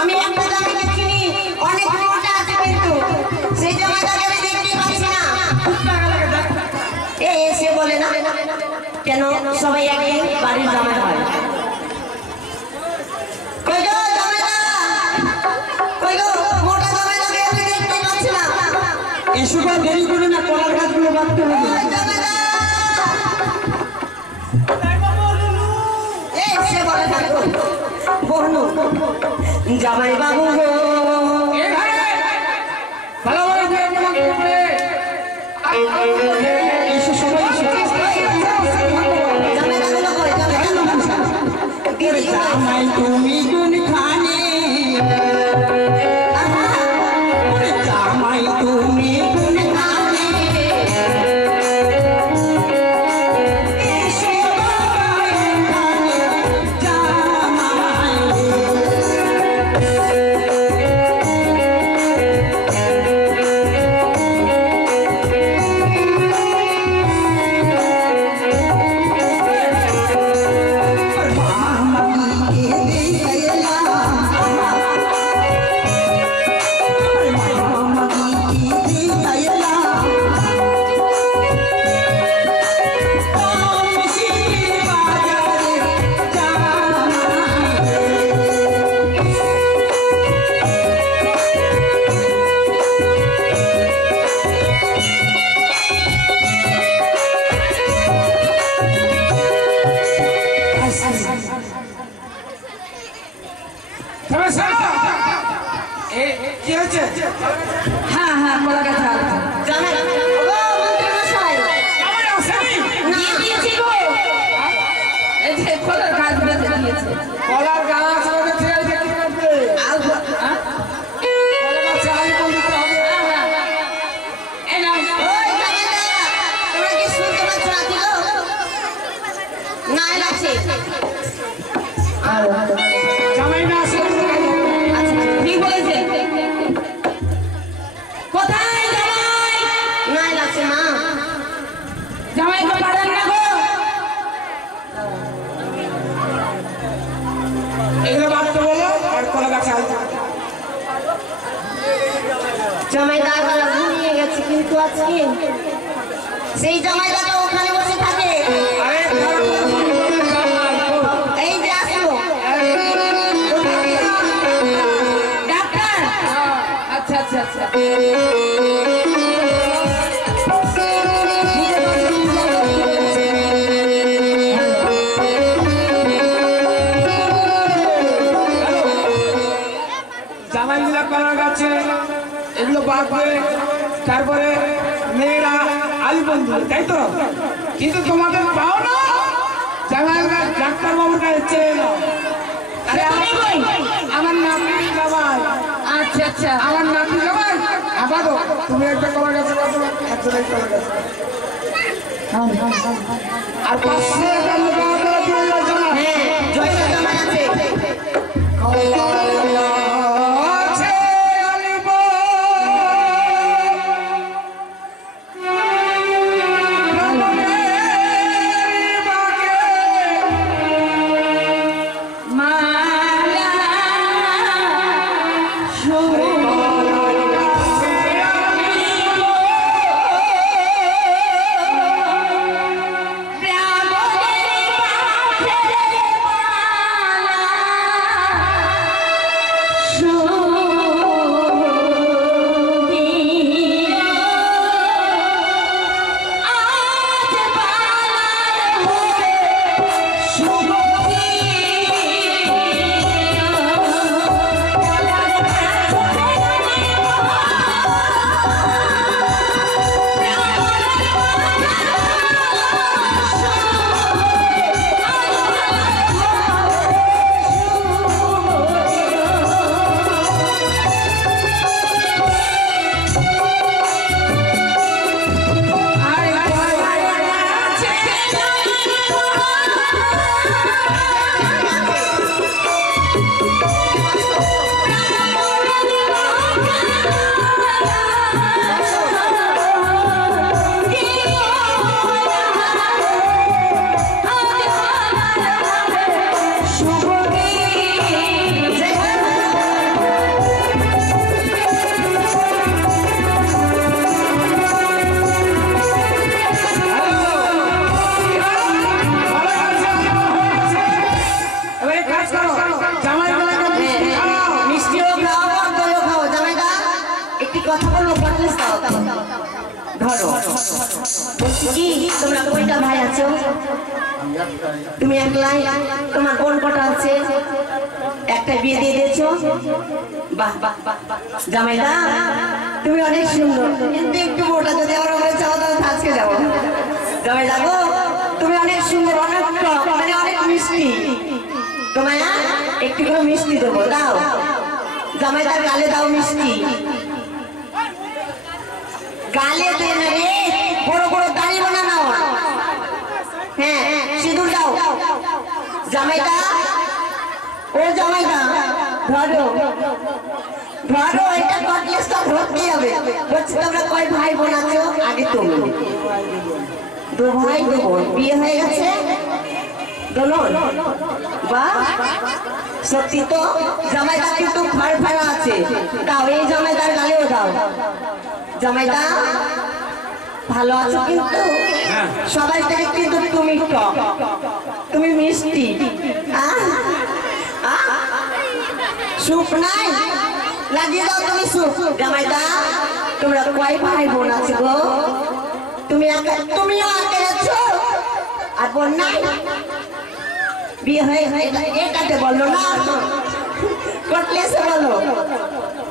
আমি একটা জামাইকে চিনি, অনেক মোটা আছে, কিন্তু সেই জামাইটাকে আমি দেখতেই পাচ্ছি না। এসে বলে না কেন সবাই একদিন বাড়ির জামাই হয়। মোটা জামাইটাকে আমি দেখতেই পাচ্ছি না। এসো বা দেরি করে না, কলার গাছগুলো বাঁধতে হবে। জামাই বাবু গো, জামাই তুমি কোন খানে, জামাই তুমি কোন খানে, হ্যাঁ হ্যাঁ কলা গাছ জামাই কলার গাছ বেঁধে দিয়েছে। কলার গাছ আমাদের ছেড়ে দেখতে পারবে, জামাই না আসলে ঠিক বলেছে। কোথায় জামাই? নাই লাগছে মা, জামাইকে পারেন না গো। এগুলো বাঁধতে বলো আর কলা গাছ জামাই দাদা ঘুমিয়ে গেছে, কিন্তু আজকে সেই জামাই দাদা ওখানে বসে থাকে। এই যে আসলো ডাক্তার। আচ্ছা আচ্ছা আচ্ছা, জামাইগুলা কলা গাছে এগুলো বাঁধবে, তারপরে মেয়েরা আলু বন্ধু, তাই তো? কিন্তু তোমাদের পাও না, জামাইরা ডাক্তার বাবুর কাছে চেয়ে নাও। আরে আমার নাতি জামাই, আচ্ছা আচ্ছা, আমার নাতি জামাই আবারও তুমি একটা কলা গাছে বাঁধো, একজনের কলা গাছে, আর পাশে একটা মোটা দিয়ে জামাই। হ্যাঁ জয়টা জামাই আছে। প্রাণ কথা বলবো কটলেস দাও ধরো বলছি কি তোমরা কয়টা ভাই আছো তুমি একলাই তোমার বোন কটা আছে একটা বিয়ে দিয়ে দিয়েছো বাহ বাহ বাহ জামাইদা তুমি অনেক সুন্দর কিন্তু একটু মোটা যদি আমার মনে চাও তাহলে আজকে যাবো জামাইদা গো তুমি অনেক সুন্দর অনেক টক মানে অনেক মিষ্টি তোমায় একটু করে মিষ্টি দেবো দাও জামাইদার গালে দাও মিষ্টি গালে দেন রে বড় বড় দাড়ি বানাও হ্যাঁ সিঁদুর দাও জামাইদা ও জামাইদা ধরো ধরো এটা কটলেসটা ধরতে হবে বলছি তোমরা কয় ভাই বোন আছো আগে তুমি দু ভাই দু বোন বিয়ে হয়ে গেছে দোলন বাহ সত্যি তো জামাইদা কিন্তু ফাড় ফাড়া আছে দাও এই জামাইদার গালেও দাও জামাইদা ভালো আছো কিন্তু সবাই থেকে কিন্তু তুমি টক তুমি মিষ্টি সুপ নাই লাগিয়ে দাও তুমি সুপ জামাইদা তোমরা কয় ভাই বোন আছো গো তুমিও আগে আছো আর বোন নাই বিয়ে হয়ে এটাতে বললো না কটলেসে বলো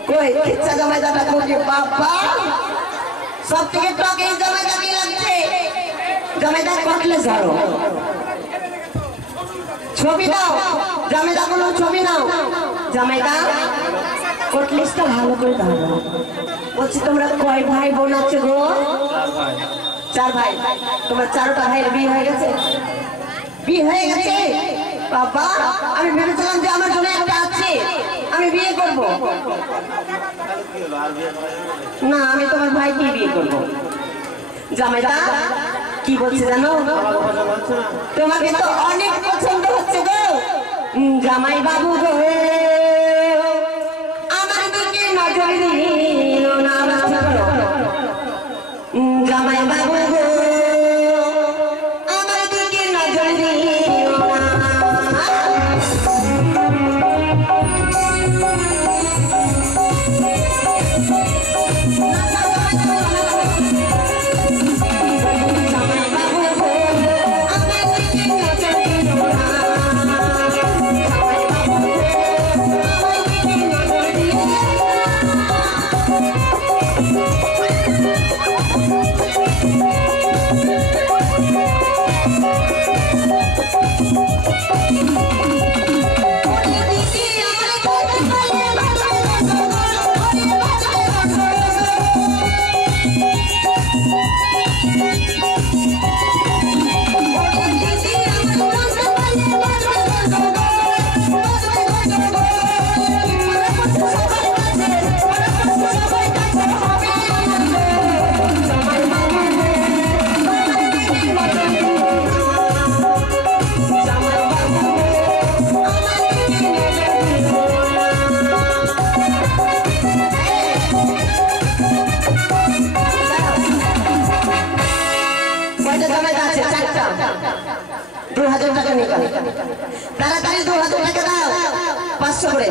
কই ইচ্ছা জামাইদাটা করছে বাবা সব থেকে টক এই জামাইদা কি লাগছে জামাইদা কটলেস ধরো ছবি দাও জামাইদা কোনো ছবি দাও জামাইদা কটলেসটা ভালো করে দাও বলছি তোমরা কয় ভাই বোন আছো গো চার ভাই তোমার চারটা ভাইয়ের বিয়ে হয়ে গেছে বিয়ে হয়ে গেছে বাবা আমি ভেবেছিলাম যে আমার জন্য একটা আছে আমি বিয়ে করব না আমি তোমার ভাইকে বিয়ে করব জামাইদা কি বলছে জানো তোমাকে তো অনেক পছন্দ হচ্ছে গো জামাই বাবু গো আমার দিকে নজর দিও না জামাই বাবু গো আমার দিকে নজর দিও না তাড়াতাড়ি 2000 টাকা দাও 500 করে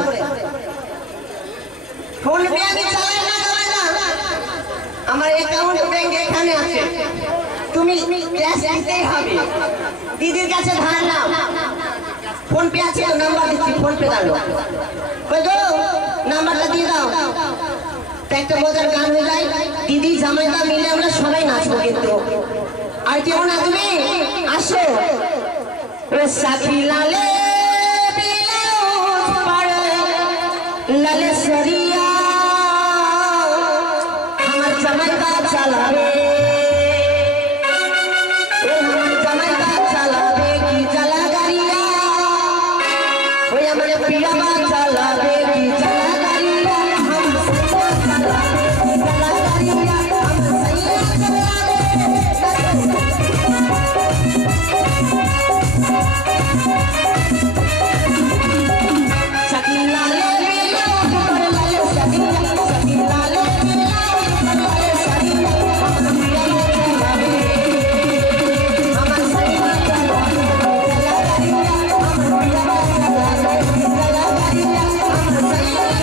ফোন পে আমি চালাই না জামাইদা আমার অ্যাকাউন্ট ব্যাংক এখানে আছে তুমি ক্যাশ দিতেই হবে দিদির কাছে ধার নাও ফোন পে আছে তো নাম্বার দিচ্ছি ফোন পে দাও কই গো নাম্বারটা দিয়ে দাও একটা মজার গান হয়ে যায় দিদি জামাইদা মিলে আমরা সবাই নাচবো কিন্তু আর কেউ না তুমি আসো সাথী লালে ব্লাউজ পরে লালে সরিয়া আমার জামাইদা চালাবে আমার জামাইদা চালাবে কি চালা গাড়িয়া ওই আমার পিয়াবা চালাবে কি চালা গাড়িয়া আমার সাইয়া চালাবে কি চালা গাড়িয়া আমার সাইয়া চালাবে I'm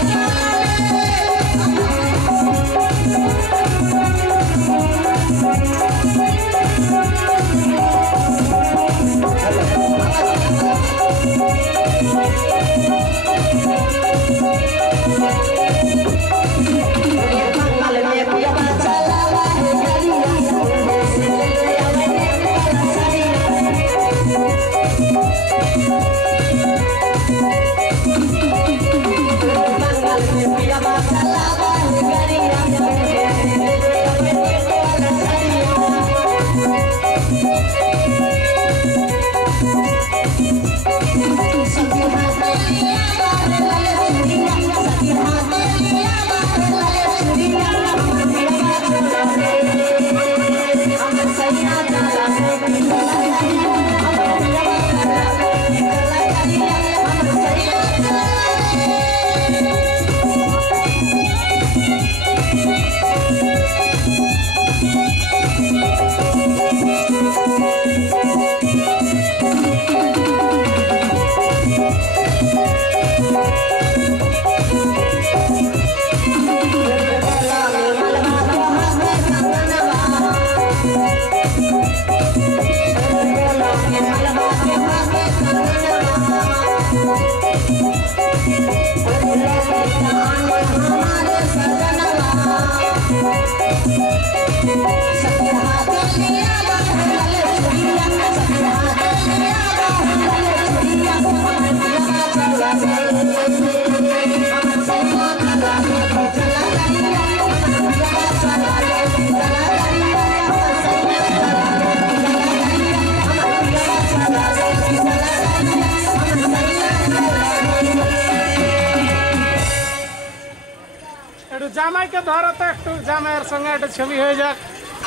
জামাই কে ধরো তো একটু জামাইয়ের সঙ্গে একটা ছবি হয়ে যাক।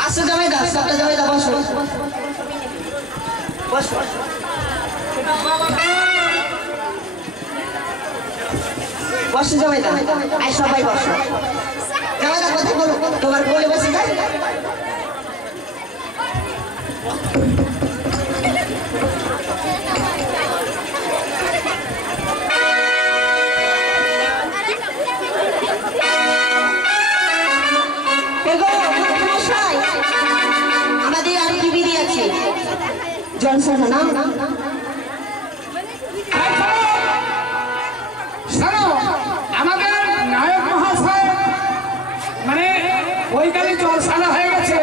আসো জামাই দা, সবটা জামাই দা বসো বসো বসো জামাই দা, আই সবাই বসো। জামাই দা কথা বলো, তোমার কোলে বসে যাই। আমাদের আর কি বিধি আছে? জলসা না শোনো, আমাদের নায়ক মহাশয় মানে ওইখানে জলসানা হয়ে গেছে,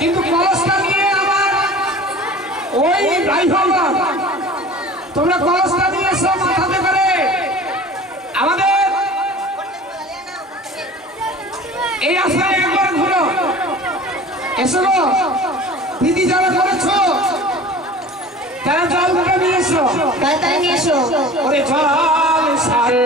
কিন্তু কলসটা নিয়ে আমার ওই ড্রাইভার, তোমরা কলসটা নিয়ে এসো মাথাতে করে। আমাদের এই আসলে একবার ঘুরো, এসো গো দিদি, যারা করেছো তারা জল ঘুরে নিয়ে এসো, তাড়াতাড়ি নিয়ে এসো। ওরে জল সাথে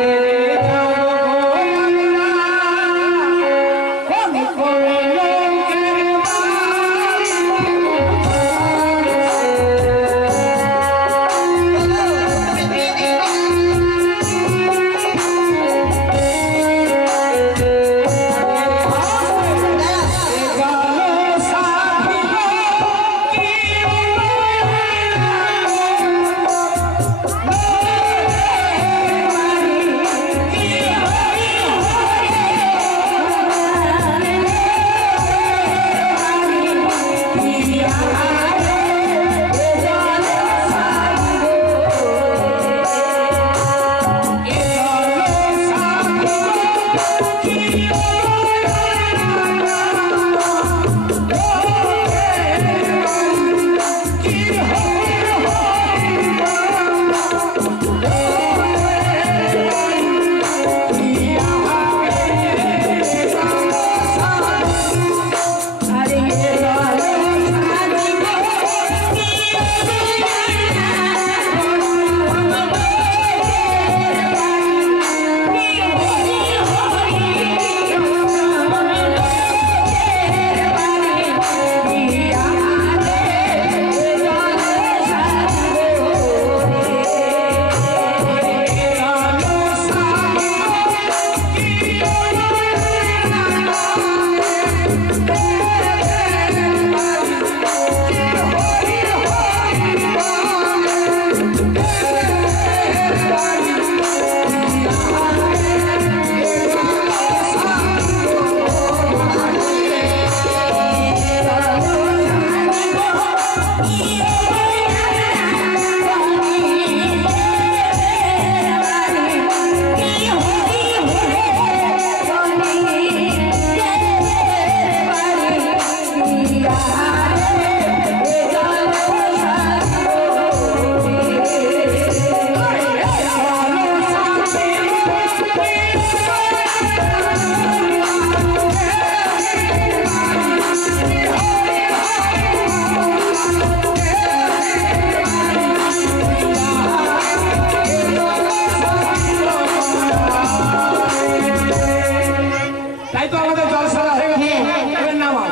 তাই তো আমাদের জলসারা হয়ে গেছে। হ্যাঁ। এবার নামা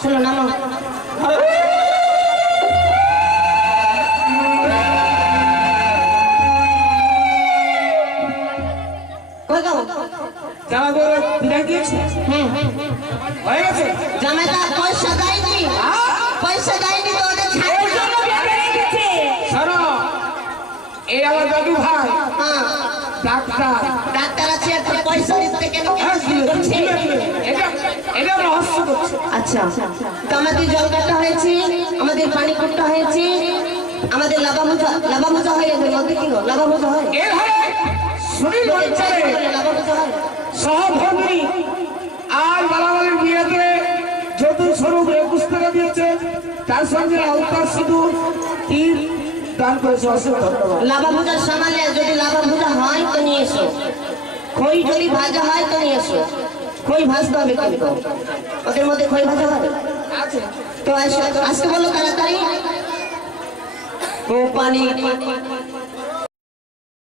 চলো নামো। কই যাও? জামা করে বিদায় দিয়েছি হ্যাঁ হয়ে গেছে। জামাইটা পয়সা দেয়নি, পয়সা দেয়নি তো ওদের ছাড় জন্য বেঁধে রেখেছে। শোনো, এই আমার দাদু ভাই হ্যাঁ ডাক্তার। ডাক্তার আছে একটা পয়সা দিতে কেন হ্যাঁ, করছে? এটা এটা রহস্য করছে। আচ্ছা তো আমাদের জল কাটা হয়েছে, আমাদের পানি করতে হয়েছে, আমাদের লাভা মোজা হয়ে গেছে। মধ্যে কি গো লাভা মোজা হয়? এর হারে শরীর অঞ্চলে লাভা মোজা হয়। সহধর্মী আর বালাবালির বিয়েতে যৌতুক স্বরূপ 21 টাকা দিয়েছে, তার সঙ্গে আলতার সিঁদুর টিপ দান করেছে। অসংখ্য ধন্যবাদ। লাভা মোজার সামালে যদি লাভা মোজা হয় তো নিয়ে এসো, খই যদি ভাজা হয় তো নিয়ে এসো। খই ভাজতে হবে কিন্তু, ওদের মধ্যে খই ভাজা হবে তো আসতে বলো তাড়াতাড়ি। ও পানি